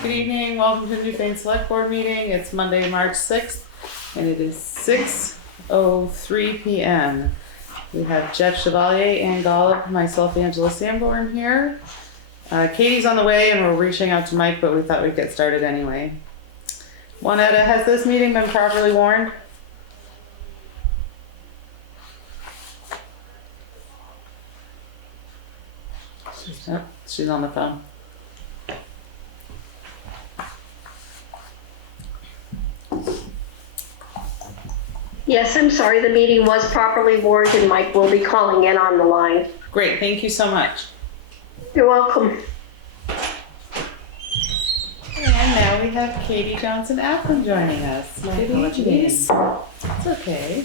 Good evening, welcome to the Newfane Selectboard meeting. It's Monday, March 6th, and it is 6:03 p.m. We have Jeff Chevalier and Golob, myself, Angela Sanborn here. Katie's on the way and we're reaching out to Mike, but we thought we'd get started anyway. Juanetta, has this meeting been properly warned? Oh, she's on the phone. Yes, I'm sorry, the meeting was properly warned and Mike will be calling in on the line. Great, thank you so much. You're welcome. And now we have Katie Johnson-Aplin joining us. My Good apologies. evening. It's okay.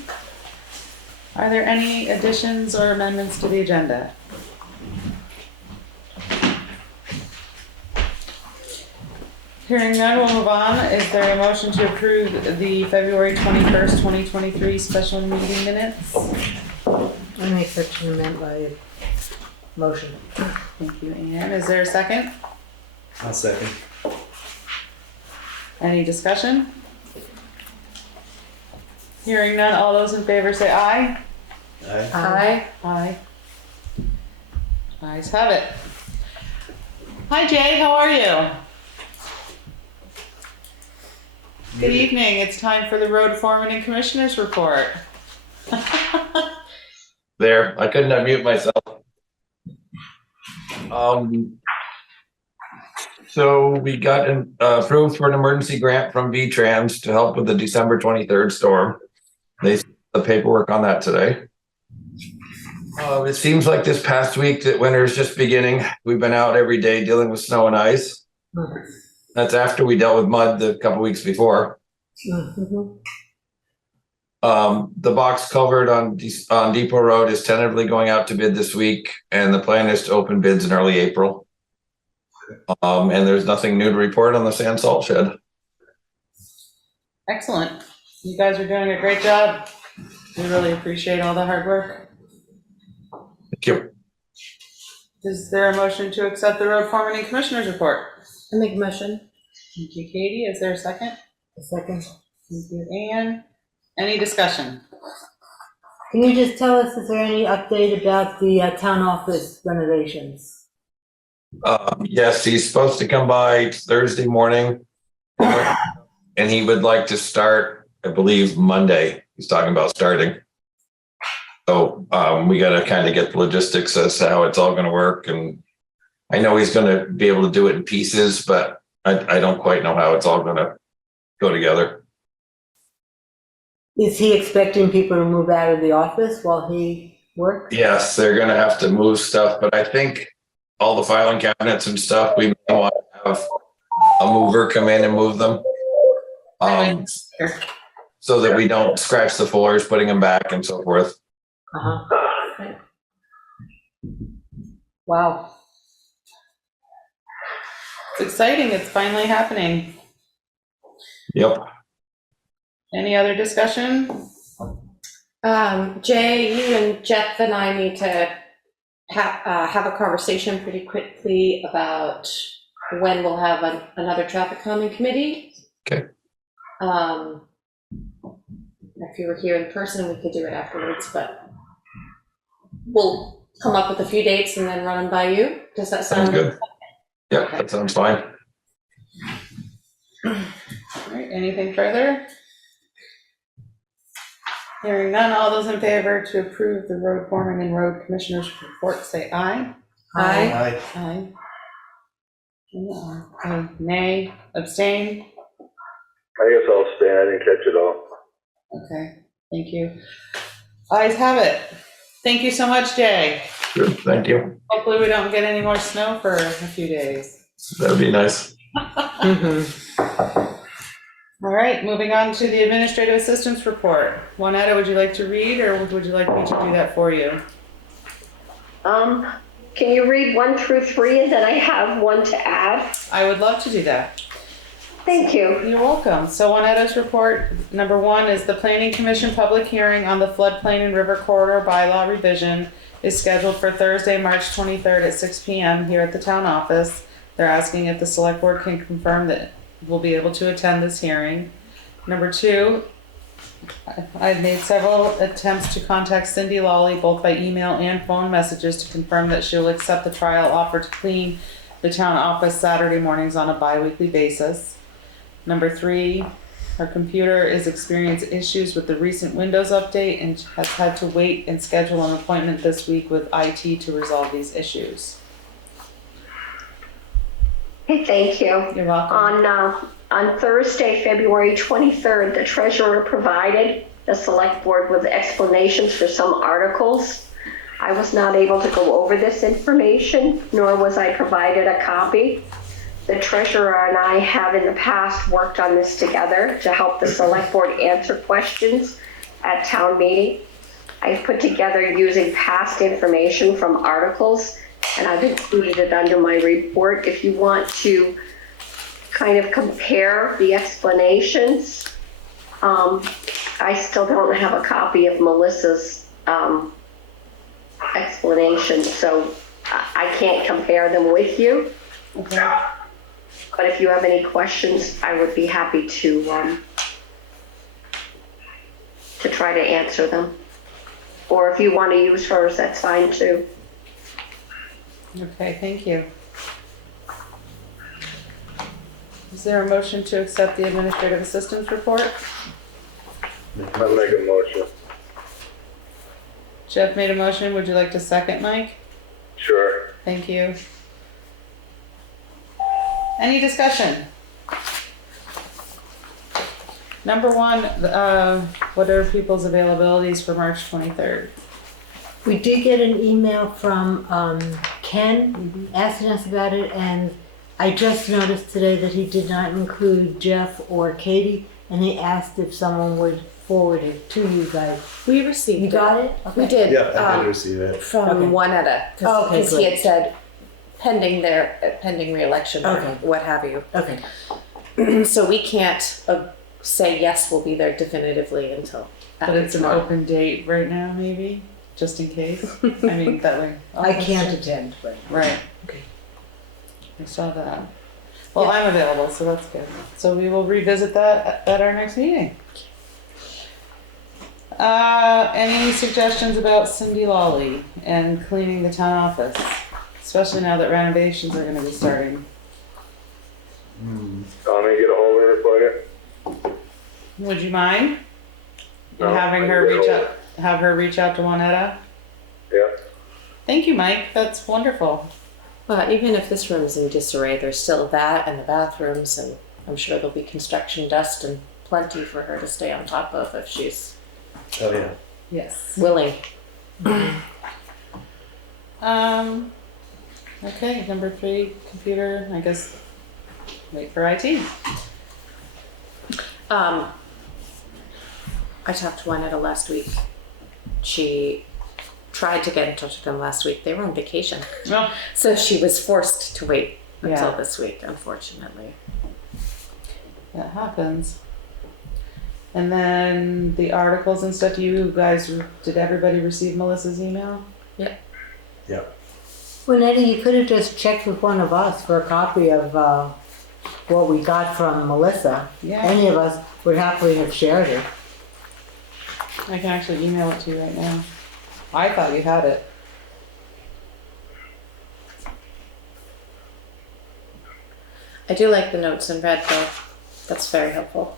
Are there any additions or amendments to the agenda? Hearing none, we'll move on. Is there a motion to approve the February 21st, 2023 special meeting minutes? I make such an amendment by motion. Thank you, Anne. Is there a second? I'll second. Any discussion? Hearing none, all those in favor say aye. Aye. Aye. Aye. Ayes have it. Hi Jay, how are you? Good evening. It's time for the road foreman and commissioners report. There, I couldn't unmute myself. So we got approved for an emergency grant from V-Trans to help with the December 23rd storm. They sent the paperwork on that today. It seems like this past week that winter is just beginning. We've been out every day dealing with snow and ice. That's after we dealt with mud the couple weeks before. Mm-hmm. The box culvert on Depot Road is tentatively going out to bid this week, and the plan is to open bids in early April. And there's nothing new to report on the sand salt shed. Excellent. You guys are doing a great job. We really appreciate all the hard work. Thank you. Is there a motion to accept the road foreman and commissioners report? I make a motion. Thank you, Katie. Is there a second? A second. Thank you, Anne. Any discussion? Can you just tell us, is there any update about the town office renovations? Yes, he's supposed to come by Thursday morning, and he would like to start, I believe, Monday. He's talking about starting. So we got to kind of get the logistics as to how it's all going to work. And I know he's going to be able to do it in pieces, but I don't quite know how it's all going to go together. Is he expecting people to move out of the office while he works? Yes, they're going to have to move stuff, but I think all the filing cabinets and stuff, we may want to have a mover come in and move them. So that we don't scratch the floors, putting them back and so forth. Uh-huh. Wow. It's exciting. It's finally happening. Yep. Any other discussion? Jay, you and Jeff and I need to have a conversation pretty quickly about when we'll have another traffic calming committee. Okay. If you were here in person, we could do it afterwards, but we'll come up with a few dates and then run them by you. Does that sound good? Yep, that sounds fine. All right, anything further? Hearing none, all those in favor to approve the road foreman and road commissioners report say aye. Aye. Aye. Aye. Nay, abstain? I guess I'll stay. I didn't catch it all. Okay, thank you. Ayes have it. Thank you so much, Jay. Good, thank you. Hopefully we don't get any more snow for a few days. That'd be nice. Mm-hmm. All right, moving on to the administrative assistance report. Juanetta, would you like to read or would you like me to do that for you? Can you read 1 through 3 and then I have one to add? I would love to do that. Thank you. You're welcome. So Juanetta's report, number 1 is the Planning Commission public hearing on the floodplain and river corridor bylaw revision is scheduled for Thursday, March 23rd at 6 p.m. here at the town office. They're asking if the select board can confirm that we'll be able to attend this hearing. Number 2, I've made several attempts to contact Cindy Lawley, both by email and phone messages, to confirm that she'll accept the trial offer to clean the town office Saturday mornings on a bi-weekly basis. Number 3, her computer is experiencing issues with the recent Windows update and has had to wait and schedule an appointment this week with IT to resolve these issues. Hey, thank you. You're welcome. On Thursday, February 23rd, the treasurer provided the select board with explanations for some articles. I was not able to go over this information, nor was I provided a copy. The treasurer and I have in the past worked on this together to help the select board answer questions at town meeting. I've put together using past information from articles, and I've included it under my report. If you want to kind of compare the explanations, I still don't have a copy of Melissa's explanation, so I can't compare them with you. Okay. But if you have any questions, I would be happy to try to answer them. Or if you want to use hers, that's fine too. Okay, thank you. Is there a motion to accept the administrative assistant's report? I'll make a motion. Jeff made a motion. Would you like to second, Mike? Sure. Thank you. Any discussion? Number 1, what are people's availabilities for March 23rd? We did get an email from Ken asking us about it, and I just noticed today that he did not include Jeff or Katie, and he asked if someone would forward it to you guys. We received You it. got it? We Okay. did. Yeah, I did receive it. From Okay. Juanetta, Oh, okay, because he good. had said pending re-election or Okay. what have you. Okay. So we can't say yes, we'll be there definitively until But after it's an tomorrow. open date right now, maybe, just in case. I mean, that way. I can't attend, but. Right. Okay. I saw that. Well, I'm available, so that's good. So we will revisit that at our next meeting. Any suggestions about Cindy Lawley and cleaning the town office? Especially now that renovations are gonna be starting. Tommy, get a hold of her for you? Would you mind? No, Having I her will. have her reach out to Juanetta? Yeah. Thank you, Mike. That's wonderful. But even if this room is in disarray, there's still that and the bathrooms, and I'm sure there'll be construction dust and plenty for her to stay on top of if she's Oh, yeah. Yes. willing. Okay, number 3, computer, I guess, wait for IT. I talked to Juanetta last week. She tried to get in touch with them last week. They were on vacation. No. So she was forced to wait until Yeah. this week, unfortunately. That happens. And then the articles and stuff, you guys, did everybody receive Melissa's email? Yeah. Well, Nettie, you could have just checked with one of us for a copy of what we got from Melissa. Yeah. Any of us would happily have shared it. I can actually email it to you right now. I thought you had it. I do like the notes in red though. That's very helpful.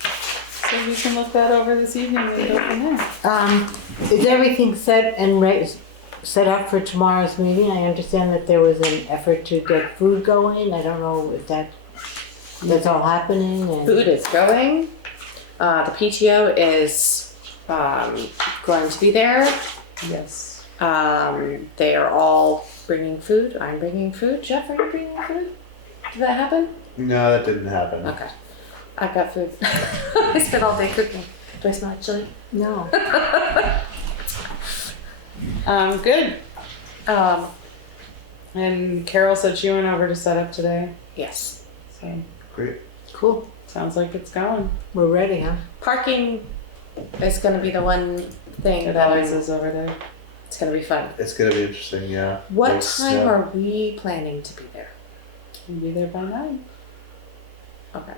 So we can look that over this evening and go from there. Is everything set and set up for tomorrow's meeting? I understand that there was an effort to get food going. I don't know if that's all happening. And Food is going. The PTO is going to be there. Yes. They are all bringing food. I'm bringing food. Jeff, are you bringing food? Did that happen? No, that didn't happen. Okay. I've got food. I spent all day cooking. Do I smell like chili? no. Good. Um, And Carol said she went over to set up today. yes. So Great. Cool. sounds like it's going. We're ready, huh? Parking is going to be the one thing It that always is over there. It's gonna be fun. It's gonna be interesting, yeah. What Thanks, time yeah. are we planning to be there? We'll be there by 9. Okay.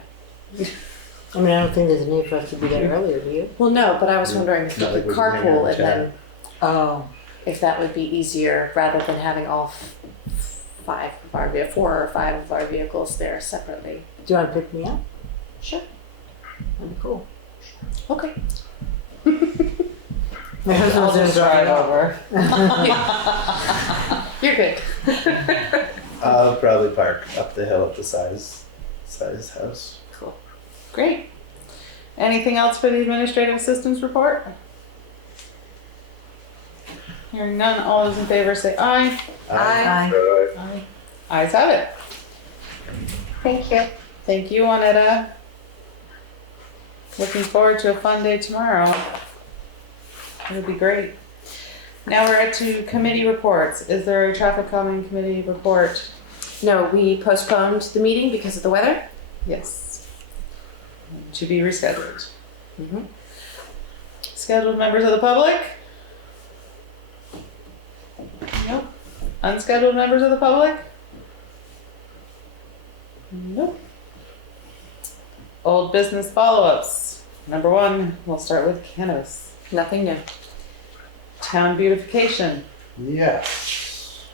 I mean, I don't think there's a need for us to be there earlier, do you? Well, no, but I was wondering if we Not like could we can hang out carpool and and then Oh, if that would be easier rather than having all 5 of our 4 or 5 of our vehicles there separately. do you want to pick me up? Sure. That'd be cool. Okay. My I'll husband's just gonna drive drive over. You're good. I'll probably park up the hill at the side of his house. Cool. Great. Anything else for the administrative assistance report? Hearing none, all those in favor say aye. Aye. Aye. Ayes have it. Thank you. Thank you, Juanetta. Looking forward to a fun day tomorrow. It'll be great. Now we're to committee reports. Is there a traffic calming committee report? No, we postponed the meeting because of the weather. Yes. To be rescheduled. Mhm. Scheduled members of the public? Nope. Unscheduled members of the public? Nope. Old business follow-ups. Number 1, we'll start with cannabis. Nothing new. Town beautification. Yes.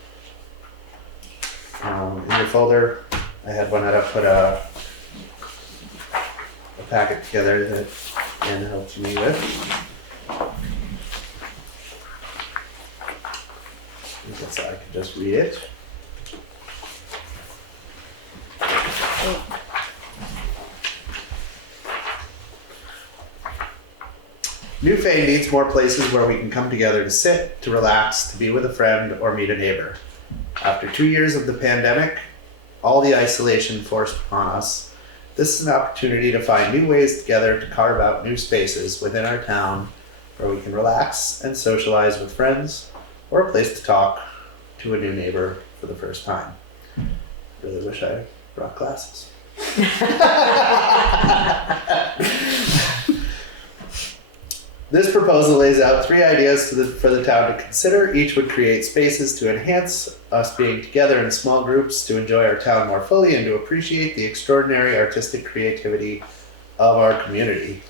In your folder, I had Juanetta put a packet together that Ann helped me with. I guess I could just read it. Newfane needs more places where we can come together to sit, to relax, to be with a friend, or meet a neighbor. After 2 years of the pandemic, all the isolation forced upon us, this is an opportunity to find new ways together to carve out new spaces within our town where we can relax and socialize with friends, or a place to talk to a new neighbor for the first time. Really wish I brought glasses. This proposal lays out 3 ideas for the town to consider. Each would create spaces to enhance us being together in small groups to enjoy our town more fully and to appreciate the extraordinary artistic creativity of our community.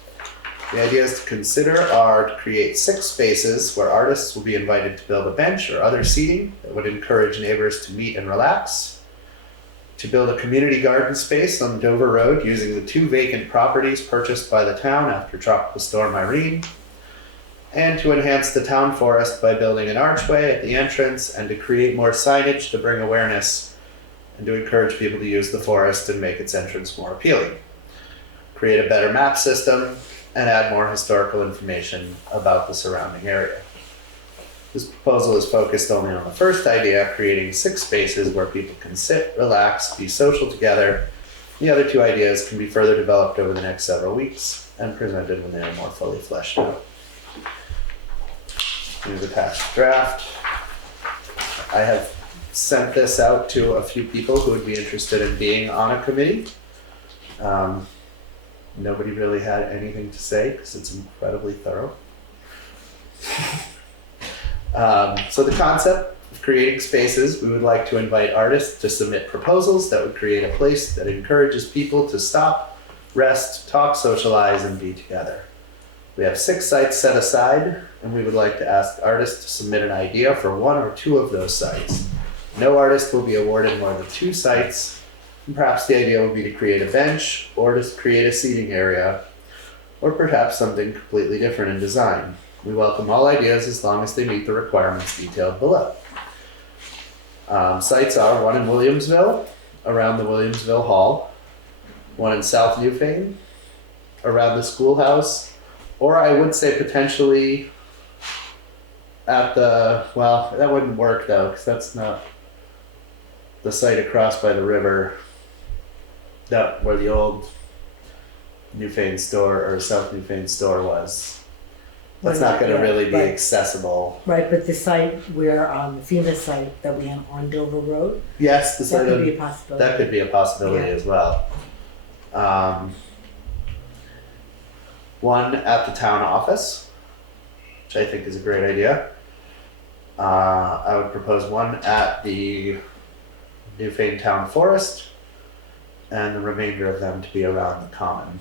The ideas to consider are to create 6 spaces where artists will be invited to build a bench or other seating that would encourage neighbors to meet and relax, to build a community garden space on Dover Road using the 2 vacant properties purchased by the town after Tropical Storm Irene, and to enhance the town forest by building an archway at the entrance and to create more signage to bring awareness and to encourage people to use the forest and make its entrance more appealing. Create a better map system and add more historical information about the surrounding area. This proposal is focused only on the first idea, creating 6 spaces where people can sit, relax, be social together. The other 2 ideas can be further developed over the next several weeks and presented when they are more fully fleshed out. Here's attached draft. I have sent this out to a few people who would be interested in being on a committee. Nobody really had anything to say because it's incredibly thorough. So the concept of creating spaces, we would like to invite artists to submit proposals that would create a place that encourages people to stop, rest, talk, socialize, and be together. We have 6 sites set aside, and we would like to ask artists to submit an idea for 1 or 2 of those sites. No artist will be awarded more than 2 sites, and perhaps the idea would be to create a bench, or to create a seating area, or perhaps something completely different in design. We welcome all ideas as long as they meet the requirements detailed below. Sites are 1 in Williamsville, around the Williamsville Hall, 1 in South Newfane, around the schoolhouse, or I would say potentially at the, well, that wouldn't work though, because that's not the site across by the river, that where the old Newfane store or South Newfane store was. That's not going to really be accessible. Right, but the site where, the FEMA site that we have on Dover Road, Yes, the that site could of, be a possibility. that could be a possibility Yeah. as well. 1 at the town office, which I think is a great idea. I would propose one at the Newfane Town Forest, and the remainder of them to be around the common.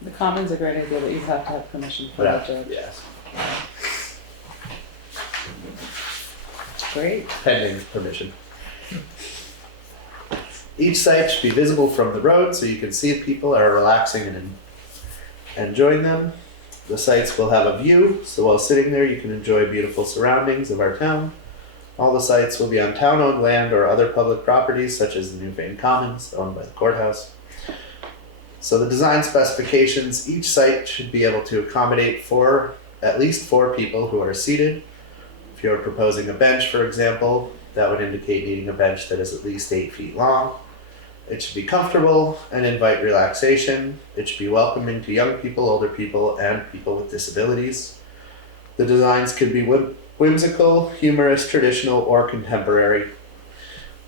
The common's a great idea, but you have to have permission for that, Judge. Yes, Great. pending permission. Each site should be visible from the road so you can see if people are relaxing and enjoying them. The sites will have a view, so while sitting there you can enjoy beautiful surroundings of our town. All the sites will be on town-owned land or other public properties such as the Newfane Commons, owned by the courthouse. So the design specifications, each site should be able to accommodate at least four people who are seated. If you're proposing a bench, for example, that would indicate needing a bench that is at least 8 feet long. It should be comfortable and invite relaxation. It should be welcoming to young people, older people, and people with disabilities. The designs could be whimsical, humorous, traditional, or contemporary.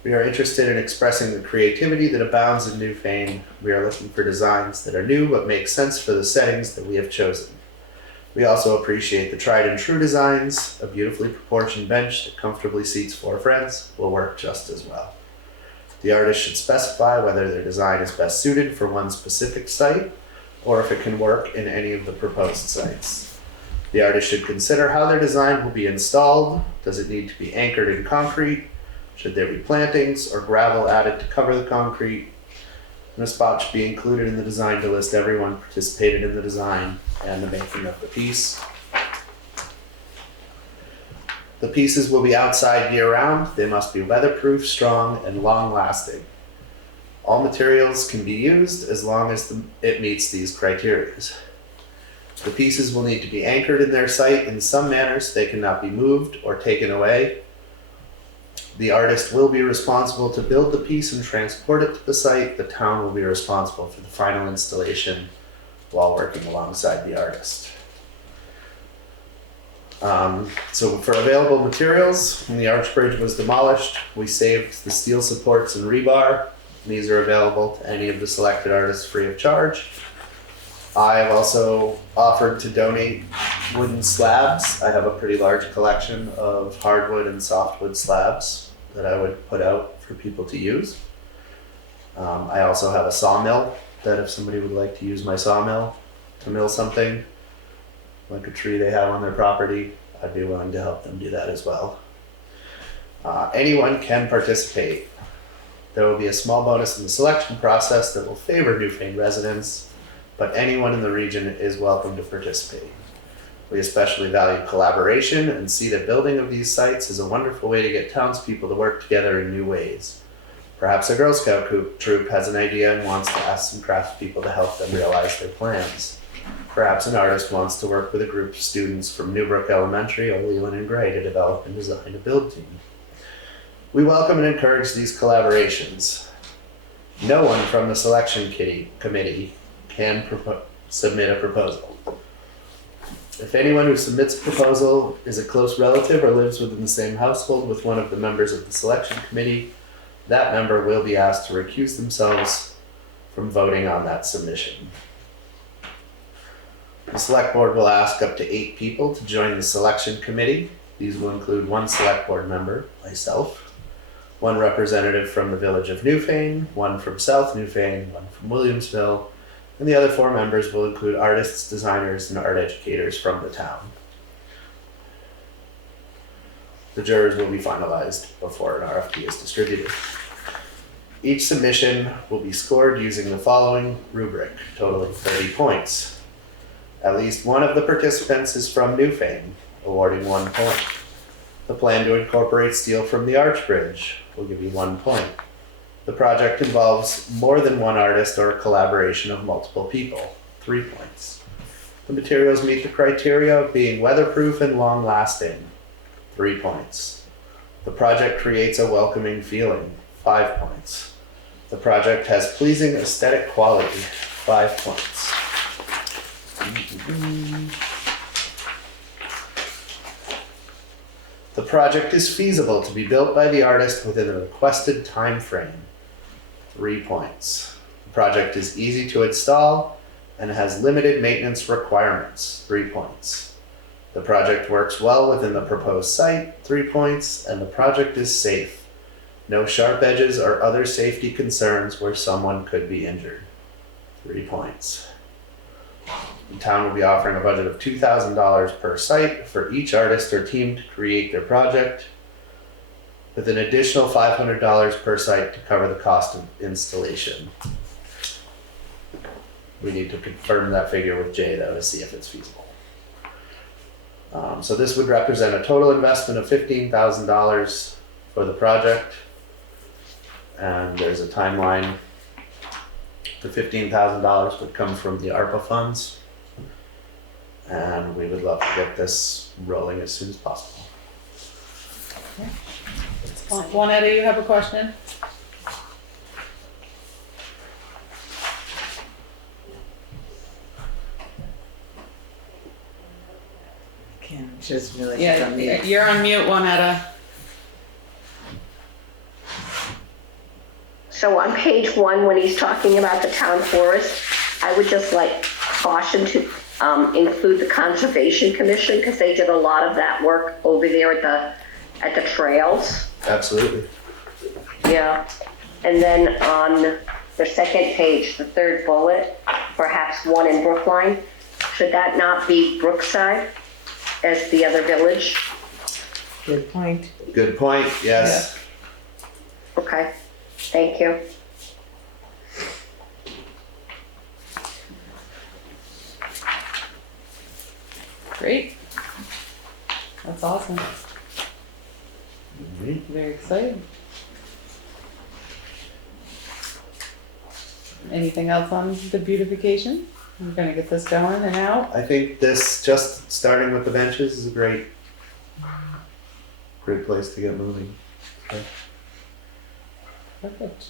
We are interested in expressing the creativity that abounds in Newfane. We are looking for designs that are new but make sense for the settings that we have chosen. We also appreciate the tried and true designs. A beautifully proportioned bench that comfortably seats 4 friends will work just as well. The artist should specify whether their design is best suited for one specific site or if it can work in any of the proposed sites. The artist should consider how their design will be installed. Does it need to be anchored in concrete? Should there be plantings or gravel added to cover the concrete? And a spot should be included in the design to list everyone participated in the design and the making of the piece. The pieces will be outside year-round. They must be weatherproof, strong, and long-lasting. All materials can be used as long as it meets these criteria. The pieces will need to be anchored in their site in some manner so they cannot be moved or taken away. The artist will be responsible to build the piece and transport it to the site. The town will be responsible for the final installation while working alongside the artist. So for available materials, when the arch bridge was demolished, we saved the steel supports and rebar. These are available to any of the selected artists free of charge. I have also offered to donate wooden slabs. I have a pretty large collection of hardwood and softwood slabs that I would put out for people to use. I also have a sawmill that if somebody would like to use my sawmill to mill something, like a tree they have on their property, I'd be willing to help them do that as well. Anyone can participate. There will be a small bonus in the selection process that will favor Newfane residents, but anyone in the region is welcome to participate. We especially value collaboration and see that building of these sites is a wonderful way to get townspeople to work together in new ways. Perhaps a Girl Scout troop has an idea and wants to ask some craftspeople to help them realize their plans. Perhaps an artist wants to work with a group of students from Newbrook Elementary or Leland and Gray to develop and design a build team. We welcome and encourage these collaborations. No one from the selection committee can submit a proposal. If anyone who submits a proposal is a close relative or lives within the same household with one of the members of the selection committee, that member will be asked to recuse themselves from voting on that submission. The select board will ask up to 8 people to join the selection committee. These will include 1 select board member, myself, 1 representative from the village of Newfane, 1 from South Newfane, 1 from Williamsville, and the other 4 members will include artists, designers, and art educators from the town. The jurors will be finalized before an RFP is distributed. Each submission will be scored using the following rubric, totaling 30 points. At least one of the participants is from Newfane, awarding 1 point. The plan to incorporate steel from the arch bridge will give you 1 point. The project involves more than 1 artist or a collaboration of multiple people, 3 points. The materials meet the criteria of being weatherproof and long-lasting, 3 points. The project creates a welcoming feeling, 5 points. The project has pleasing aesthetic quality, 5 points. The project is feasible to be built by the artist within a requested time frame, 3 points. The project is easy to install and has limited maintenance requirements, 3 points. The project works well within the proposed site, 3 points, and the project is safe. No sharp edges or other safety concerns where someone could be injured. 3 points. The town will be offering a budget of $2,000 per site for each artist or team to create their project, with an additional $500 per site to cover the cost of installation. We need to confirm that figure with Jay though to see if it's feasible. So this would represent a total investment of $15,000 for the project. And there's a timeline. The $15,000 would come from the ARPA funds. And we would love to get this rolling as soon as possible. Juanetta, you have a question? Can't just really. Yeah, you're on mute, Juanetta. So on page 1, when he's talking about the town forest, I would just like caution to include the Conservation Commission, because they did a lot of that work over there at the trails. Absolutely. Yeah. And then on the second page, the third bullet, perhaps one in Brookline, should that not be Brookside as the other village? Good point. Good point, yes. Okay, thank you. Great. That's awesome. Mhm. Very excited. Anything else on the beautification? We're gonna get this going and out. I think this, just starting with the benches, is a great place to get moving. Okay. Perfect.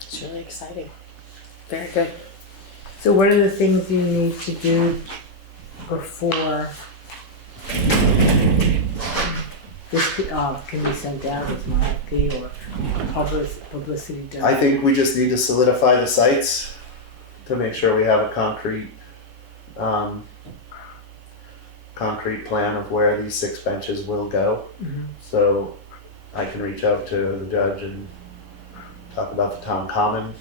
It's really exciting. Very good. So what are the things you need to do before this can be sent out as an RFP or publicity done? I think we just need to solidify the sites to make sure we have a concrete plan of where these 6 benches will go. Mhm. So I can reach out to the judge and talk about the town common,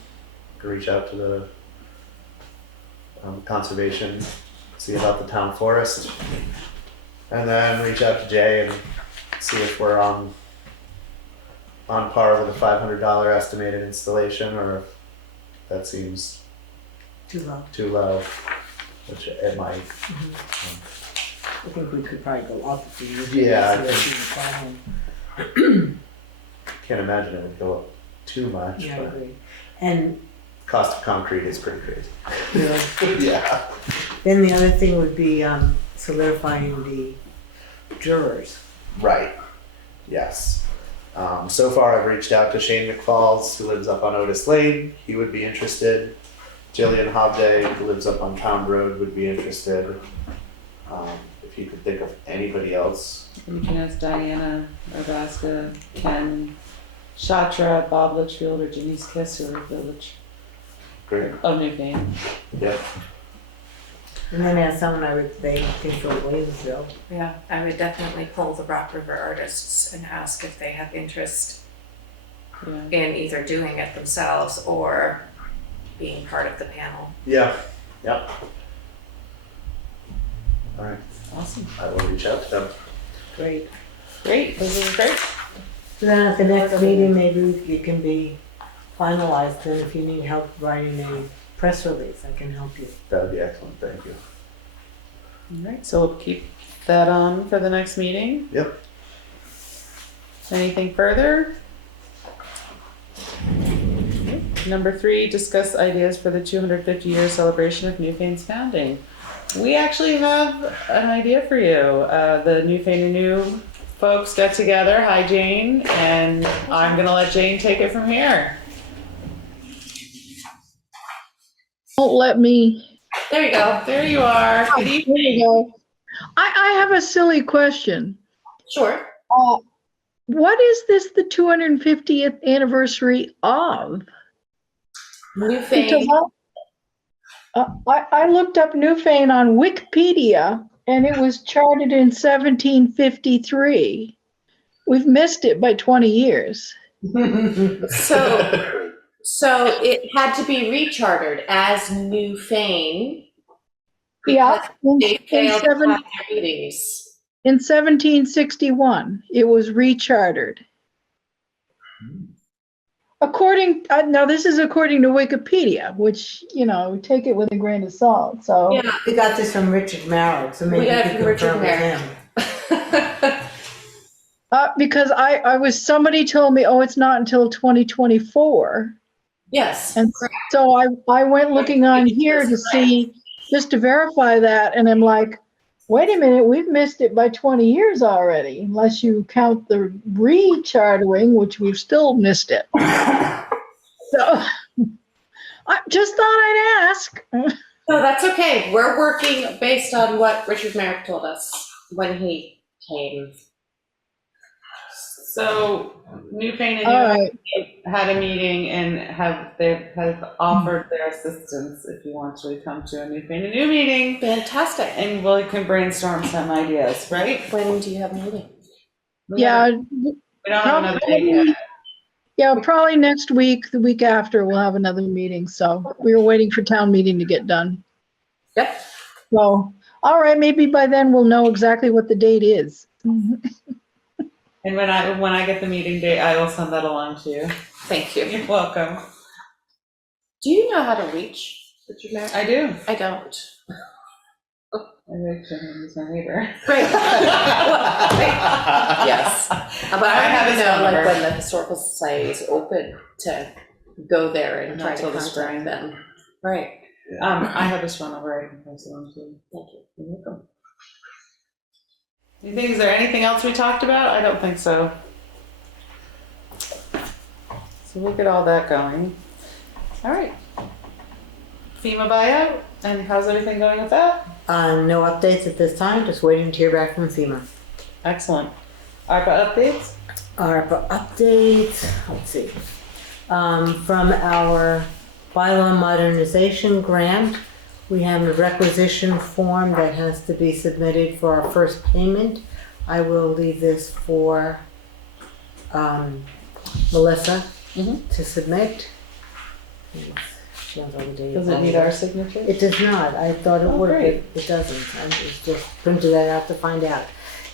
can reach out to the conservation, see about the town forest, and then reach out to Jay and see if we're on par with a $500 estimated installation, or if that seems Too low. too low, which it might. I think we could probably go up if we use Yeah, I it. Can't imagine it would go up too much. Yeah, I but agree. And cost of concrete is pretty crazy. you know, Yeah. then the other thing would be solidifying the jurors. Right. Yes. So far, I've reached out to Shane McFalls, who lives up on Otis Lane. He would be interested. Jillian Hobday, who lives up on Pound Road, would be interested. If you could think of anybody else. You can ask Diana, Arbasca, Ken, Shatra, Bob Litchfield, or Janice Kiss, who are village. Great. Oh, Newfane. Yeah. And then as someone I would think control Williamsville. Yeah, I would definitely pull the Rock River artists and ask if they have interest Yeah. in either doing it themselves or being part of the panel. Yeah. Yep. All right. Awesome. I will reach out to them. Great. Great. This is great. So then at the next meeting, maybe it can be finalized, and if you need help writing a press release, I can help you. That would be excellent. Thank you. All right. So we'll keep that on for the next meeting. Yep. Anything further? Okay. Number 3, discuss ideas for the 250-year celebration of Newfane's founding. We actually have an idea for you. The Newfane and New folks got together. Hi, Jane. And I'm going to let Jane take it from here. Won't let me. There you go. There you are. Good There evening. you go. I have a silly question. Sure. What is this the 250th anniversary of? Because Newfane. I looked up Newfane on Wikipedia, and it was chartered in 1753. We've missed it by 20 years. So it had to be rechartered as Newfane. Yeah, They failed to have their meetings. in 1761, it was rechartered. Now this is according to Wikipedia, which, take it with a grain of salt, so. Yeah, We got this from Richard Marek, so maybe We you got it can from Richard confirm with Marek. him. Because somebody told me, it's not until 2024. Yes. And so I went looking on here to see, just to verify that, and I'm like, wait a minute, we've missed it by 20 years already, unless you count the rechartering, which we've still missed it. So I just thought I'd ask. No, that's okay. We're working based on what Richard Marek told us when he came. So Newfane All and right. you had a meeting and have offered their assistance if you want to come to a Newfane and New meeting, Fantastic. and we can brainstorm some ideas, right? When do you have a meeting? Yeah, We don't have another date yet. yeah, probably next week, the week after, we'll have another meeting. So we were waiting for town meeting to get done. Yep. So, all right, maybe by then we'll know exactly what the date is. And when I get the meeting date, I will send that along to you. Thank you. You're welcome. Do you know how to reach Richard Marek? I do. I don't. I like him. He's my neighbor. Great. Yes. But I have have to his know, phone like, number. when the Historical Society is open to go there and Not try to till the spring. contact them. Right. I have his phone number. I can pass it on to you. Thank you. You're welcome. Is there anything else we talked about? I don't think so. So we'll get all that going. All right. FEMA buyout, and how's everything going with that? No updates at this time, just waiting to hear back from FEMA. Excellent. ARPA updates? ARPA updates, let's see. From our bylaw modernization grant, we have a requisition form that has to be submitted for our first payment. I will leave this for Melissa to submit. She has all the data. Does it need our signature? It does not. I thought it Oh, would, great. but it doesn't. I just printed that out to find out.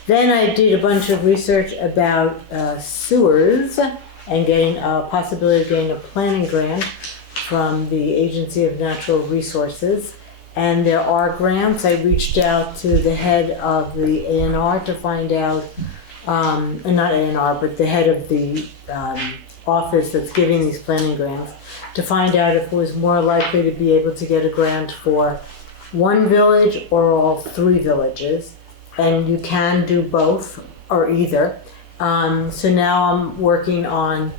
Then I did a bunch of research about sewers and getting a possibility of getting a planning grant from the Agency of Natural Resources. And there are grants. I reached out to the head of the A&R to find out, not A&R, but the head of the office that's giving these planning grants, to find out if it was more likely to be able to get a grant for one village or all 3 villages. And you can do both or either. So now I'm working on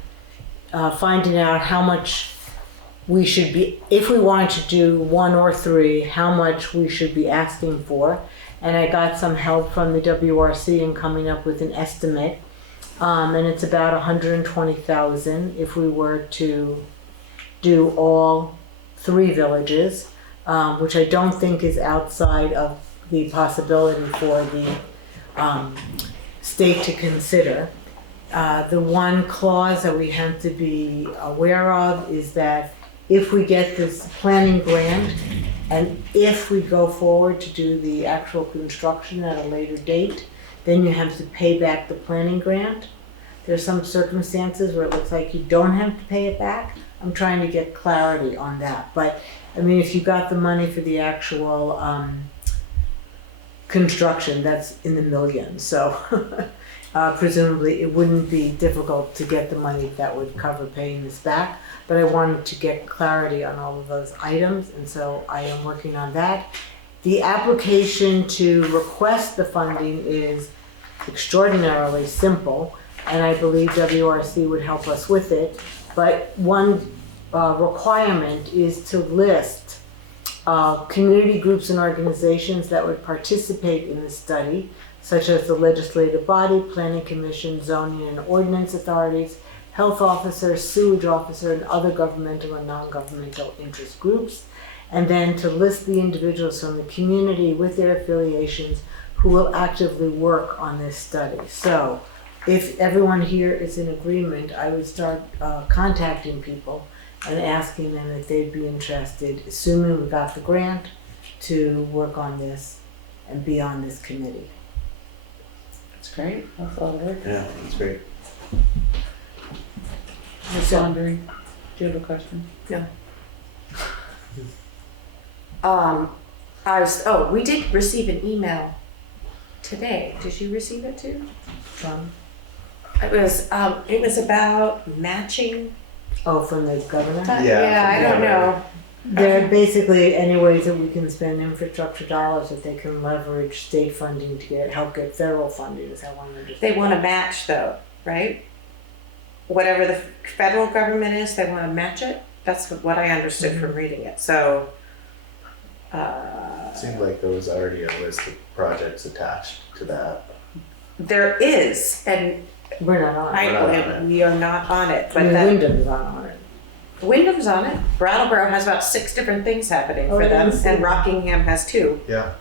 finding out how much we should be, if we wanted to do 1 or 3, how much we should be asking for. And I got some help from the WRC in coming up with an estimate. And it's about $120,000 if we were to do all 3 villages, which I don't think is outside of the possibility for the state to consider. The one clause that we have to be aware of is that if we get this planning grant and if we go forward to do the actual construction at a later date, then you have to pay back the planning grant. There's some circumstances where it looks like you don't have to pay it back. I'm trying to get clarity on that. But I mean, if you got the money for the actual construction, that's in the millions. So presumably it wouldn't be difficult to get the money that would cover paying this back. But I wanted to get clarity on all of those items, and so I am working on that. The application to request the funding is extraordinarily simple, and I believe WRC would help us with it. But one requirement is to list community groups and organizations that would participate in the study, such as the legislative body, planning commission, zoning and ordinance authorities, health officer, sewage officer, and other governmental and non-governmental interest groups. and then to list the individuals from the community with their affiliations who will actively work on this study. So if everyone here is in agreement, I would start contacting people and asking them if they'd be interested, assuming we got the grant, to work on this and be on this committee. That's great. That's a lot of work. Yeah, that's great. Ms. Laundrie, do you have a question? We did receive an email today. Did you receive it too? From? It was about matching. Oh, from the governor? Yeah, I don't know. There are basically any ways that we can spend infrastructure dollars that they can leverage state funding to help get federal funding, is how one understands. They want to match though, right? Whatever the federal government is, they want to match it. That's what I understood from reading it. So, Seemed like there was already a list of projects attached to that. there is, and We're not on it. we are not on it, but Wyndham's not on it. Wyndham's on it. Brattleboro has about 6 different things happening for I them, didn't see and that. Rockingham has 2. Yeah,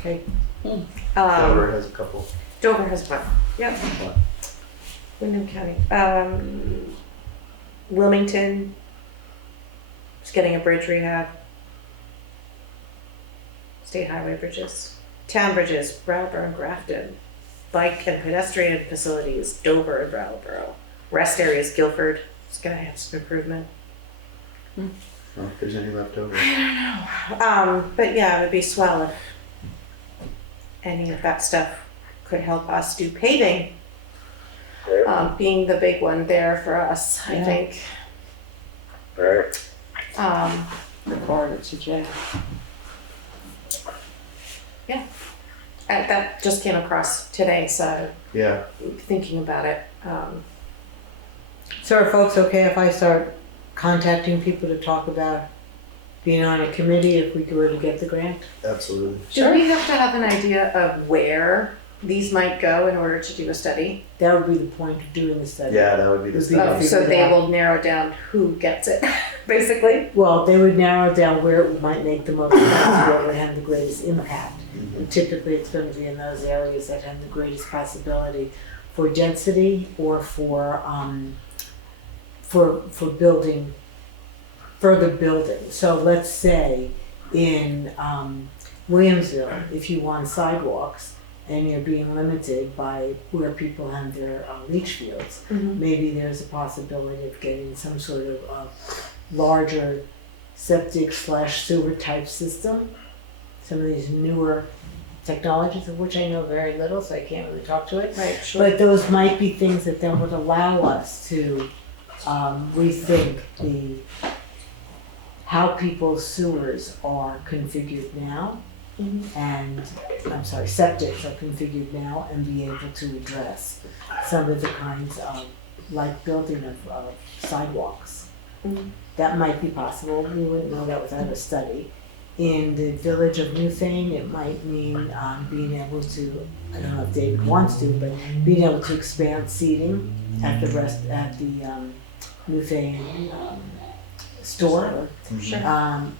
Okay. Dover has a couple. Dover has 1. Yep. What? Windham County. Wilmington is getting a bridge rehab. State highway bridges. Town bridges, Brattleboro and Grafton. Bike and pedestrian facilities, Dover and Brattleboro. Rest areas, Guilford is gonna have some improvement. Well, if there's any left over. But yeah, it would be swell if any of that stuff could help us do paving. Being the big one there for us, I Yeah. think. Right. Record it to Jay. That just came across today, so Yeah, thinking about it. So are folks okay if I start contacting people to talk about being on a committee if we were to get the grant? absolutely. Do we have to have an idea of where these might go in order to do a study? That would be the point of doing the study. Yeah, that would be the Would be stuff. the- So they will narrow down who gets it, basically? Well, they would narrow down where it might make the most sense, where it would have the greatest impact. And typically, it's going to be in those areas that have the greatest possibility for density or for building, further building. So let's say in Williamsville, if you want sidewalks and you're being limited by where people have their leach fields, maybe there's a possibility of getting some sort of larger septic/sewer type system. Some of these newer technologies of which I know very little, so I can't really talk to it. Right, sure. But those might be things that then would allow us to rethink how people's sewers are configured now, and septics are configured now, and be able to address some of the kinds of like building of sidewalks. That might be possible. We wouldn't know that without a study. In the village of Newfane, it might mean being able to, I don't know if David wants to, but being able to expand seating at the Newfane store.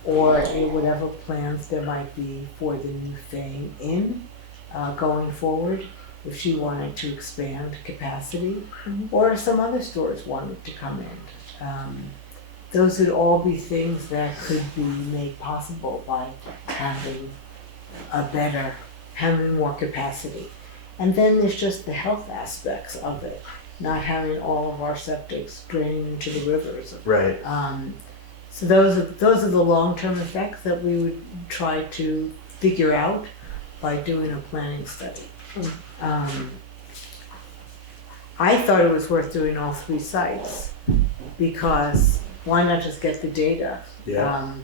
Or whatever plans there might be for the Newfane Inn going forward, if she wanted to expand capacity, or some other stores wanted to come in. Those would all be things that could be made possible by having having more capacity. And then there's just the health aspects of it, not having all of our septics draining into the rivers. Right. So those are the long-term effects that we would try to figure out by doing a planning study. I thought it was worth doing all 3 sites because why not just get the data? Yeah.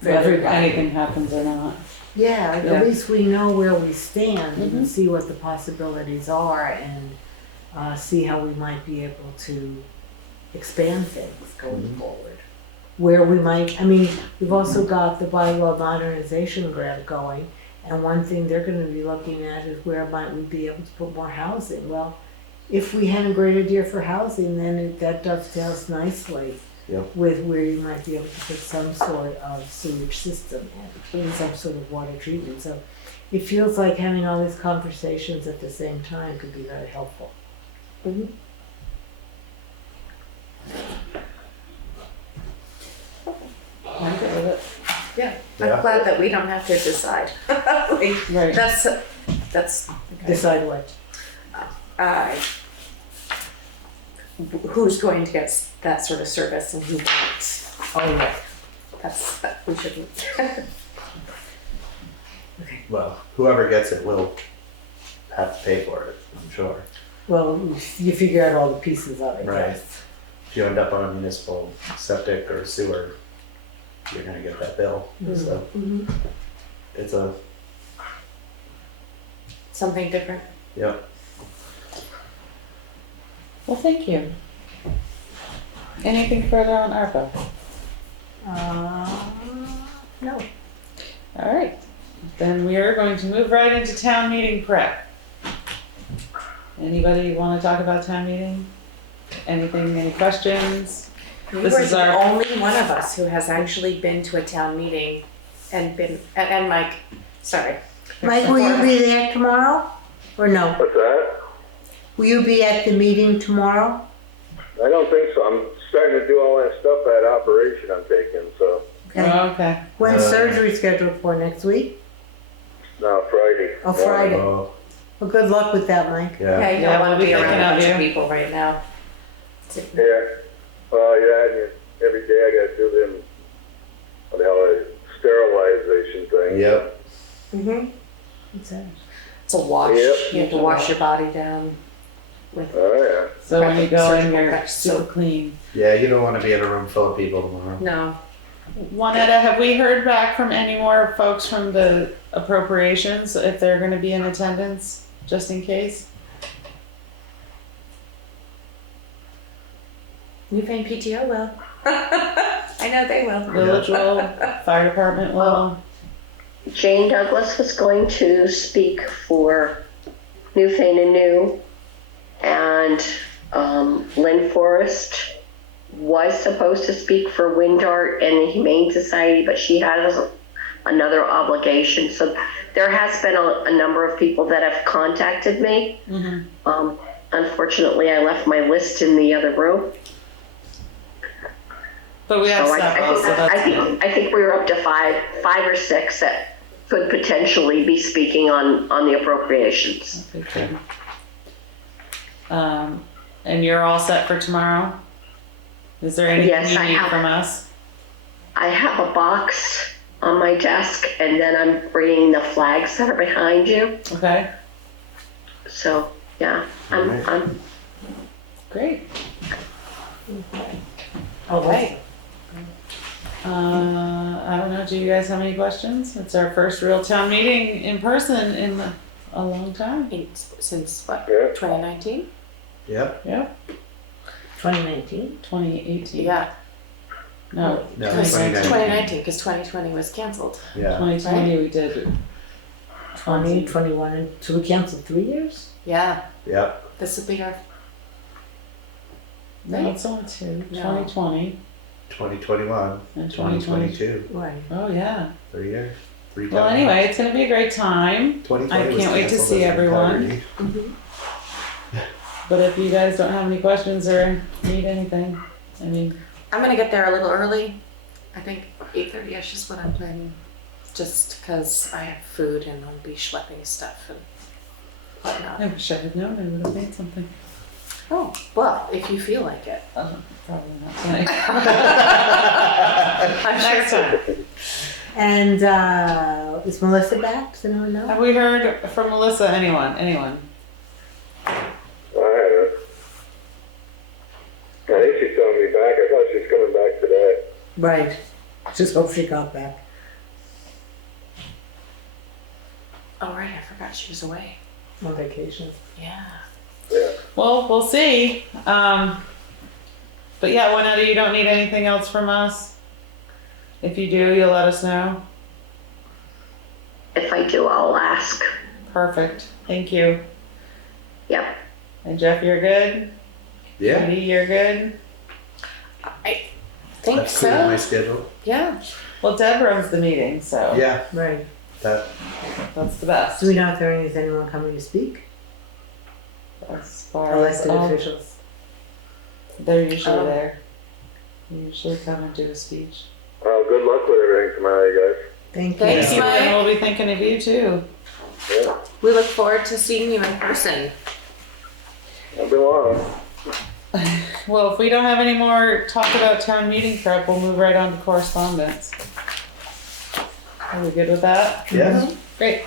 For Whether everybody. anything happens or not. Yeah, Yeah. at least we know where we stand and see what the possibilities are and see how we might be able to expand things going forward. Where we might, we've also got the bylaw modernization grant going, and one thing they're going to be looking at is where might we be able to put more housing. Well, if we had a great idea for housing, then that dovetails nicely Yep. with where you might be able to put some sort of sewage system and some sort of water treatment. So it feels like having all these conversations at the same time could be very helpful. I'm good with it. Yeah, Yeah. I'm glad that we don't have to decide. Like, Right. that's okay. Decide what. uh, who's going to get that sort of service and who won't. Oh, right. We shouldn't. Well, whoever gets it will have to pay for it, I'm sure. Well, you figure out all the pieces of it, Right. yes. If you end up on a municipal septic or sewer, you're gonna get that bill. So it's a, Something different. yep. Well, thank you. Anything further on ARPA? No. All right, then we are going to move right into town meeting prep. Anybody want to talk about town meeting? Anything, any questions? You This were is the our- only one of us who has actually been to a town meeting and Mike, sorry. Mike, will you be there tomorrow? Or no? What's that? Will you be at the meeting tomorrow? I don't think so. I'm starting to do all that stuff, that operation I'm taking, so, Okay. Oh, okay. When's surgery scheduled for, next week? no, Friday. Oh, Friday. Oh, Well, good luck with that, Mike. yeah. Yeah, you Yeah, don't want we'll to be be around thinking a of bunch of you. people right now. Yeah. Well, yeah, and every day I gotta do them, what the hell, sterilization thing. Yep. Mm-hmm. What's that? It's a wash. Yep. You have to wash your body down with. Oh, yeah. So when you go in, Surgical you're prep super soap. clean. Yeah, you don't wanna be in a room full of people tomorrow. No. Juanetta, have we heard back from any more folks from the appropriations, if they're gonna be in attendance, just in case? Newfane PTO will. I know they will. Village will, fire department will. Jane Douglas was going to speak for Newfane and New, and Lynn Forrest was supposed to speak for Windart and the Humane Society, but she has another obligation. So there has been a number of people that have contacted me. Unfortunately, I left my list in the other room. But we have So several, so that's good. I think we were up to five or six that could potentially be speaking on the appropriations. Okay, good. And you're all set for tomorrow? Is there anything Yes, you I need have. from us? I have a box on my desk, and then I'm bringing the flags that are behind you. Okay, So yeah, Alright. I'm great. All right. I don't know, do you guys have any questions? It's our first real town meeting in person in a long time. Since what, Yeah. 2019? Yep. Yep, 2019? 2018. Yeah, No, No, 2019. 2019, because 2020 was canceled. Yeah. 2020 we did. 20, 21, and so we canceled 3 years? Yeah, Yep. this will be our, No, it's only two. No. 2020 2021, and 2022. 2022. Right. Oh, yeah. 3 years. 3 Well, times. anyway, it's gonna be a great time. 2020 I was can't wait to canceled see as an everyone. entirety. But if you guys don't have any questions or need anything, I mean, I'm gonna get there a little early. I think 8:30ish is what I'm planning. Just because I have food and I'll be schlepping stuff and whatnot. I wish I had known, I would have made something. Oh, well, if you feel like it. Probably not tonight. I'm Next sure. time. And is Melissa back? Does anyone know? Have we heard from Melissa? Anyone? I haven't. I think she's telling me back. I thought she was coming back today. Right. Just hope she got back. Oh, right, I forgot she was away. On vacation. Yeah. Yeah. Well, we'll see. But yeah, Juanetta, you don't need anything else from us? If you do, you'll let us know. if I do, I'll ask. Perfect. Thank you. Yep. And Jeff, you're good? Yeah. Katie, you're good? Think That's cleared my so. schedule. Yeah. Well, Deb runs the meeting, so Yeah, Right. that, that's the best. Do we know if there is anyone coming to speak? As far as Elected officials? they're usually Oh. there. They usually come and do a speech. Well, good luck with everything tomorrow, you Thank you. Thank you, Mike. and we'll be thinking of you too. guys. Yeah, We look forward to seeing you in person. I've been long. Well, if we don't have any more talk about town meeting prep, we'll move right on to correspondence. Are we good with that? yeah. Great.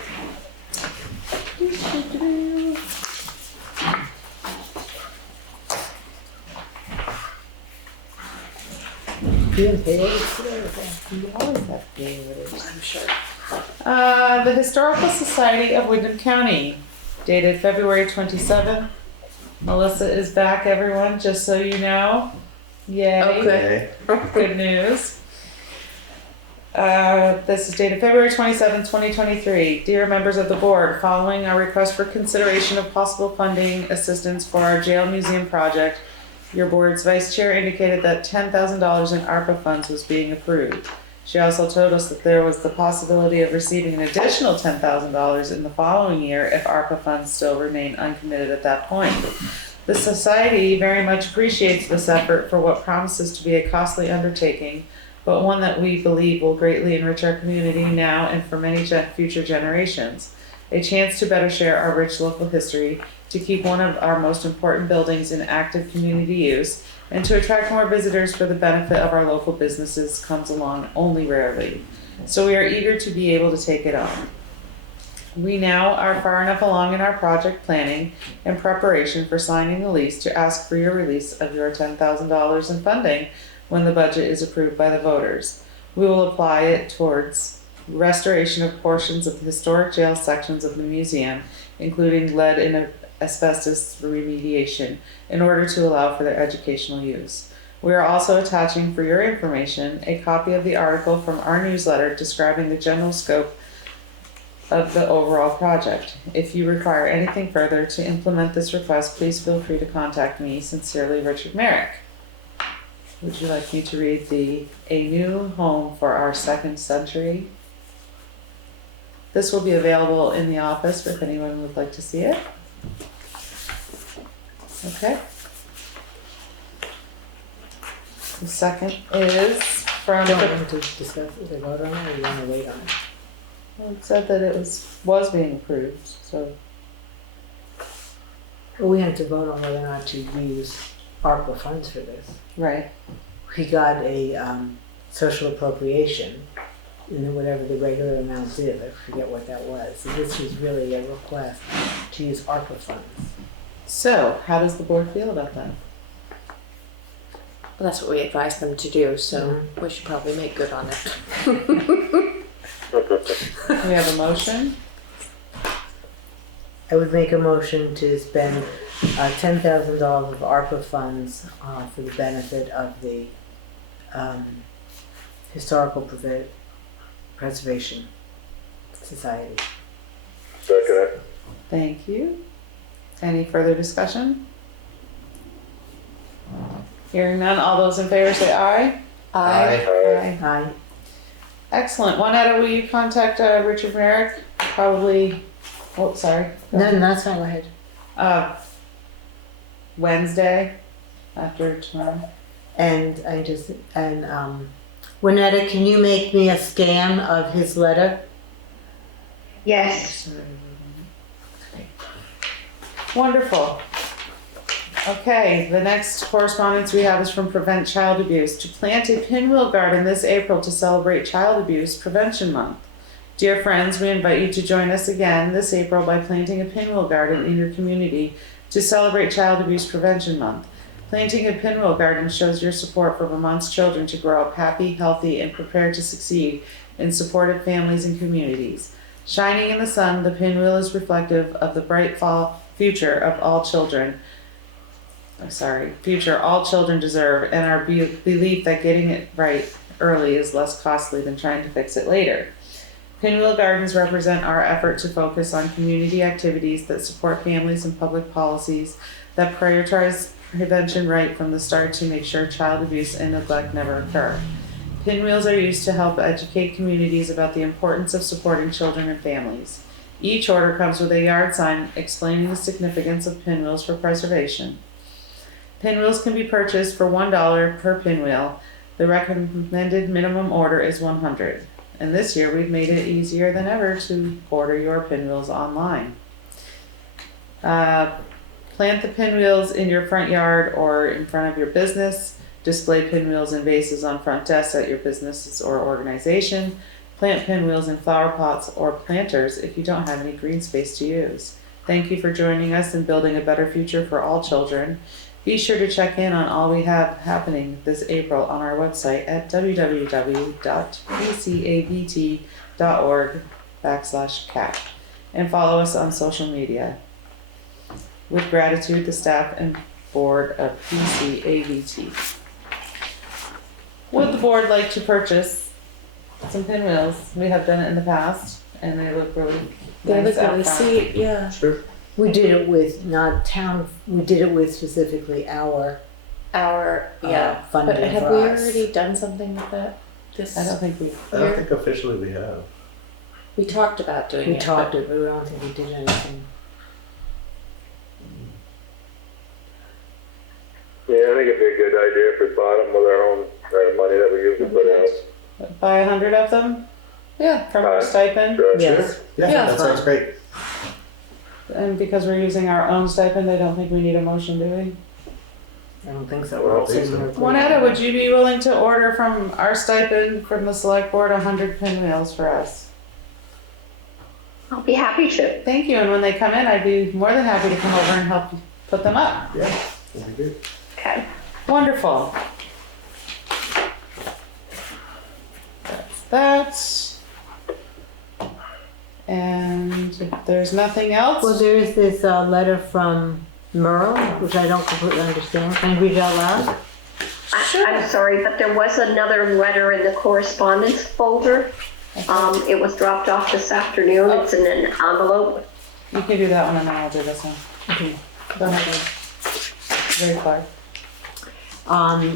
Doing payroll today, okay. You always have favorites. I'm sure. The Historical Society of Windham County, dated February 27th. Melissa is back, everyone, just so you know. Yay. Okay. Good news. This is dated February 27th, 2023. Dear members of the board, following our request for consideration of possible funding assistance for our jail museum project, your board's vice chair indicated that $10,000 in ARPA funds was being approved. She also told us that there was the possibility of receiving an additional $10,000 in the following year if ARPA funds still remain uncommitted at that point. The Society very much appreciates this effort for what promises to be a costly undertaking, but one that we believe will greatly enrich our community now and for many future generations. A chance to better share our rich local history, to keep one of our most important buildings in active community use, and to attract more visitors for the benefit of our local businesses comes along only rarely. So we are eager to be able to take it on. We now are far enough along in our project planning and preparation for signing the lease to ask for your release of your $10,000 in funding when the budget is approved by the voters. We will apply it towards restoration of portions of the historic jail sections of the museum, including lead and asbestos remediation, in order to allow for their educational use. We are also attaching for your information a copy of the article from our newsletter describing the general scope of the overall project. If you require anything further to implement this request, please feel free to contact me. Sincerely, Richard Marek. Would you like me to read A New Home for Our Second Century? This will be available in the office if anyone would like to see it. Okay. The second is from Do you want to discuss it, or vote on it, or you want to wait on it? well, it said that it was being approved, so Well, we have to vote on whether or not to use ARPA funds for this. right. We got a social appropriation, and then whatever the regular amount is, I forget what that was. So this was really a request to use ARPA funds. So, how does the board feel about that? Well, that's what we advised them to do, so we should probably make good on it. We have a motion. I would make a motion to spend $10,000 of ARPA funds for the benefit of the Historical Preservation Society. Second it. Thank you. Any further discussion? Hearing none, all those in favor say aye. Aye. Aye. Aye. Excellent. Juanetta, will you contact Richard Marek? Probably, oh, sorry. Go No, ahead. that's fine, go ahead. Wednesday after tomorrow. And Juanetta, can you make me a scan of his letter? Yes. Wonderful. Okay, the next correspondence we have is from Prevent Child Abuse. To plant a pinwheel garden this April to celebrate Child Abuse Prevention Month. Dear friends, we invite you to join us again this April by planting a pinwheel garden in your community to celebrate Child Abuse Prevention Month. Planting a pinwheel garden shows your support for Vermont's children to grow up happy, healthy, and prepared to succeed in supportive families and communities. Shining in the sun, the pinwheel is reflective of the bright fall future of all children. Future all children deserve, and our belief that getting it right early is less costly than trying to fix it later. Pinwheel Gardens represent our effort to focus on community activities that support families and public policies that prioritize prevention right from the start to make sure child abuse and neglect never occur. Pinwheels are used to help educate communities about the importance of supporting children and families. Each order comes with a yard sign explaining the significance of pinwheels for preservation. Pinwheels can be purchased for $1 per pinwheel. The recommended minimum order is 100. And this year we've made it easier than ever to order your pinwheels online. Plant the pinwheels in your front yard or in front of your business. Display pinwheels in vases on front desks at your businesses or organization. Plant pinwheels in flower pots or planters if you don't have any green space to use. Thank you for joining us in building a better future for all children. Be sure to check in on all we have happening this April on our website at www.pcabt.org/CAP and follow us on social media. With gratitude, the staff and board of PCABT. Would the board like to purchase some pinwheels? We have done it in the past and they look really They nice look out really front. sweet, yeah. Sure. We did it with not town, we did it with specifically our Yeah, funding but have for we us. already done something with that? This, I don't think we, I don't think officially we have. we talked about doing We it. talked but it, but we don't think we did anything. Yeah, I think it'd be a good idea if we bought them with our own money that we usually put out. buy 100 of them? Yeah, from our stipend. Sure. Yes. Yeah, Yeah. that sounds great. And because we're using our own stipend, I don't think we need a motion, do we? I don't think so. Well, I We're don't think sitting so. here- Juanetta, would you be willing to order from our stipend from the select board 100 pinwheels for us? I'll be happy to. Thank you, and when they come in, I'd be more than happy to come over and help you put them up. Yeah, that'd be good. Okay. Wonderful. That's that. And if there's nothing else, Well, there is this letter from Merle, which I don't completely understand. Can I read it out loud? I'm sorry, but there was another letter in the correspondence folder. It was dropped off this afternoon. It's in an envelope. you can do that one and then I'll do this one. Okay. Go ahead. Very far.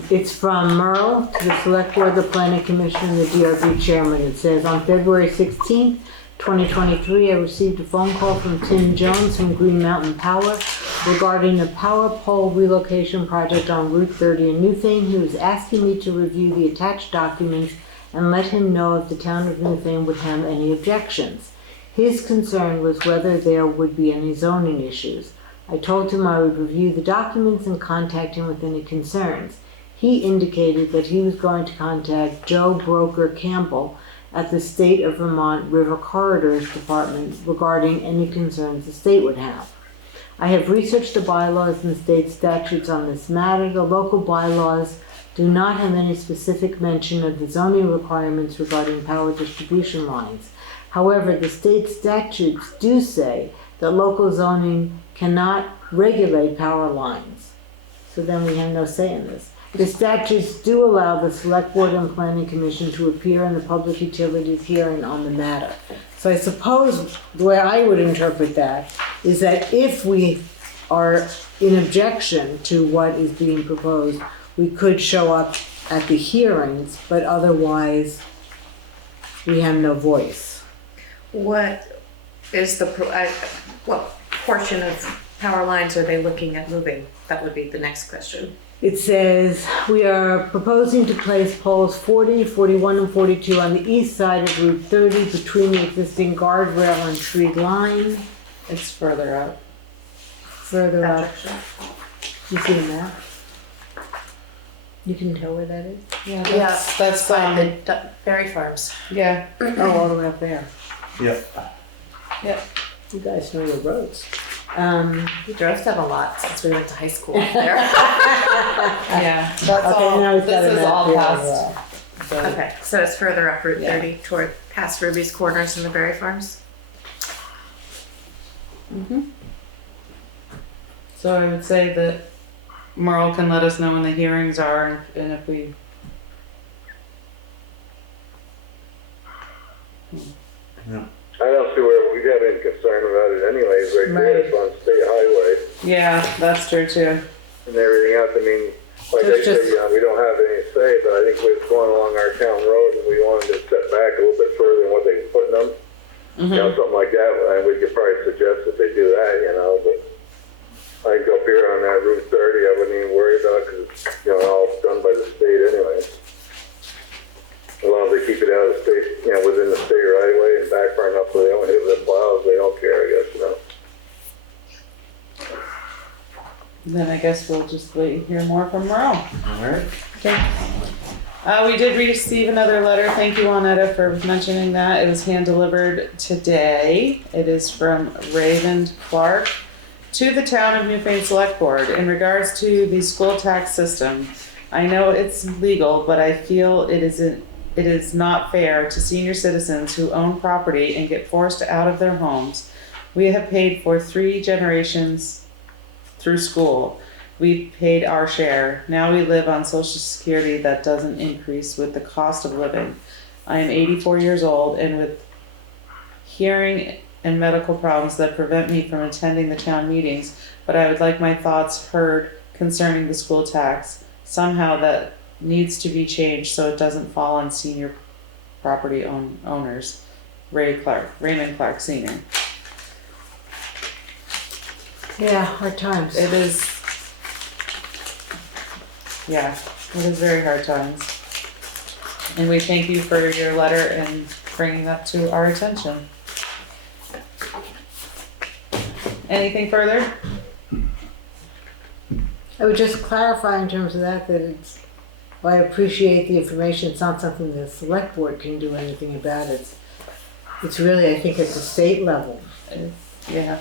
It's from Merle to the Select Board, the Planning Commission, and the DRB Chairman. It says, on February 16th, 2023, I received a phone call from Tim Jones from Green Mountain Power regarding a power pole relocation project on Route 30 in Newfane. He was asking me to review the attached documents and let him know if the town of Newfane would have any objections. His concern was whether there would be any zoning issues. I told him I would review the documents and contact him with any concerns. He indicated that he was going to contact Joe Broker Campbell at the State of Vermont River Corridors Department regarding any concerns the state would have. I have researched the bylaws and state statutes on this matter. The local bylaws do not have any specific mention of the zoning requirements regarding power distribution lines. However, the state statutes do say that local zoning cannot regulate power lines. So then we have no say in this. The statutes do allow the Select Board and Planning Commission to appear in the Public Utilities hearing on the matter. So I suppose the way I would interpret that is that if we are in objection to what is being proposed, we could show up at the hearings, but otherwise we have no voice. What is the, what portion of power lines are they looking at moving? That would be the next question. It says, we are proposing to place poles 40, 41, and 42 on the east side of Route 30 between the existing guardrail and tree line. It's further up. Further up. You see the map? You can tell where that is? Yeah, Yeah, that's by the Berry Farms. yeah. Oh, all the way up there. Yep. You guys know your roads. We drove them a lot since we went to high school there. Yeah, that's all, now we've got this a is map all here as past. well. the- Okay, so it's further up Route Yeah. 30 toward past Ruby's Corners and the Berry Farms? So I would say that Merle can let us know when the hearings are and if we. I don't see where we got any concern about it anyways, right there, it's on state highway. Yeah, that's true too. and everything else. I mean, like I said, we don't have any say, but I think we're going along our town road and we wanted to set back a little bit further than what they're putting them. You know, something like that, and we could probably suggest that they do that, you know, but I think up here on that Route 30, I wouldn't even worry about it because, you know, all done by the state anyway. As long as they keep it out of the state, you know, within the state right away and back far enough where they don't hit the plows, they don't care, I guess, you know. Then I guess we'll just wait and hear more from Merle. All right. Okay. We did receive another letter. Thank you, Juanetta, for mentioning that. It was hand delivered today. It is from Raymond Clark to the town of Newfane Select Board in regards to the school tax system. I know it's legal, but I feel it is not fair to senior citizens who own property and get forced out of their homes. We have paid for 3 generations through school. We paid our share. Now we live on Social Security that doesn't increase with the cost of living. I am 84 years old and with hearing and medical problems that prevent me from attending the town meetings, but I would like my thoughts heard concerning the school tax. Somehow that needs to be changed so it doesn't fall on senior property owners. Raymond Clark Sr. Yeah, hard times. It is, yeah, it is very hard times. And we thank you for your letter and bringing that to our attention. Anything further? I would just clarify in terms of that it's, well, I appreciate the information. It's not something the select board can do anything about. It's really, I think, at the state level. Yeah.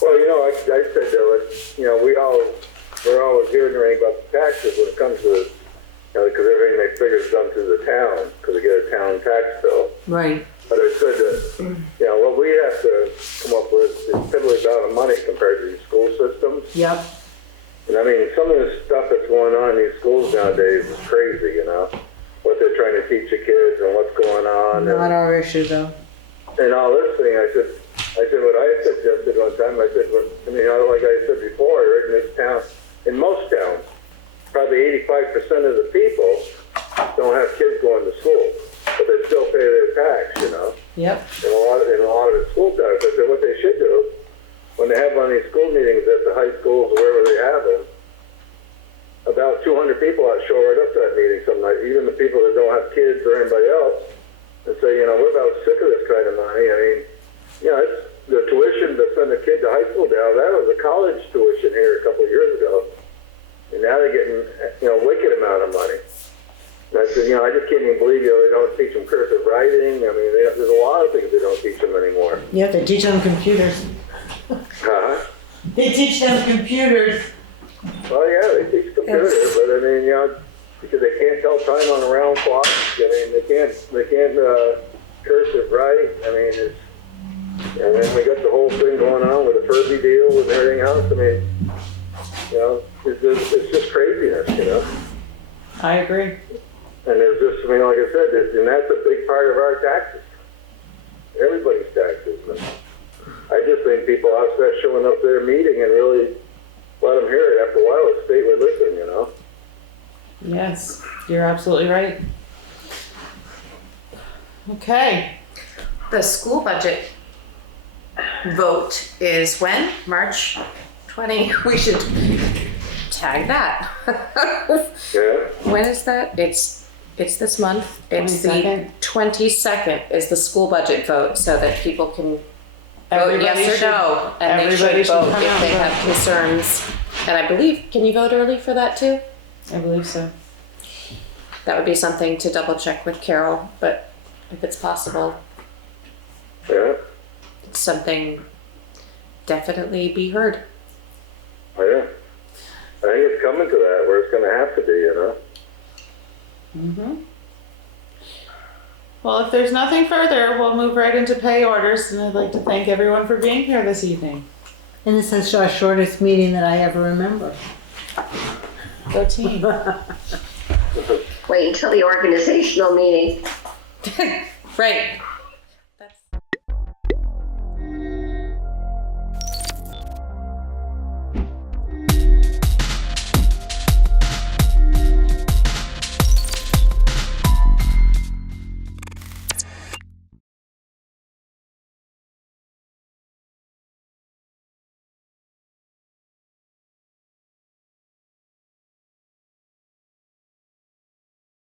Well, you know, I said that, you know, we're always hearing about the taxes when it comes to, you know, because everything they figure is done through the town, because they get a town tax bill. Right. But I said that, you know, what we have to come up with is piddly amount of money compared to these school systems. Yep. And I mean, some of this stuff that's going on in these schools nowadays is crazy, you know, what they're trying to teach the kids and what's going on. Not our issue, though. And all this thing, I said, what I suggested one time, I said, I mean, like I said before, in this town, in most towns, probably 85% of the people don't have kids going to school, but they still pay their tax, you know. Yep. In a lot of the school tax. I said, what they should do, when they have one of these school meetings at the high schools or wherever they have them, about 200 people ought to show right up to that meeting some night, even the people that don't have kids or anybody else, and say, you know, we're about sick of this kind of money. I mean, you know, it's the tuition to send a kid to high school down, that was a college tuition here a couple of years ago. And now they're getting, you know, wicked amount of money. And I said, you know, I just can't even believe, you know, they don't teach them cursive writing. I mean, there's a lot of things they don't teach them anymore. Yeah, they teach them computers. Huh? They teach them computers. Well, yeah, they teach computers, but I mean, you know, because they can't tell time on a round clock. I mean, they can't cursive write. I mean, it's, and then we got the whole thing going on with the Furby deal and everything else. I mean, you know, it's just craziness, you know. I agree. And there's just, I mean, like I said, and that's a big part of our taxes. Everybody's taxes. And I just think people ought to start showing up to their meeting and really let them hear it. After a while, the state would listen, you know. Yes, you're absolutely right. Okay. The school budget vote is when? March 20. We should tag that. Yeah. When is that? It's this month. It's 22nd. the 22nd is the school budget vote, so that people can vote Everybody yes or should- no, and they everybody should should vote come if out, they yeah. have concerns. And I believe, can you vote early for that too? I believe so. That would be something to double check with Carol, but if it's possible, Yeah. it's something definitely be heard. Oh, yeah. I think it's coming to that where it's going to have to be, you know. Mm-hmm. Well, if there's nothing further, we'll move right into pay orders, and I'd like to thank everyone for being here this evening. And this is our shortest meeting that I ever remember. Go team. Wait until the organizational meeting. Right.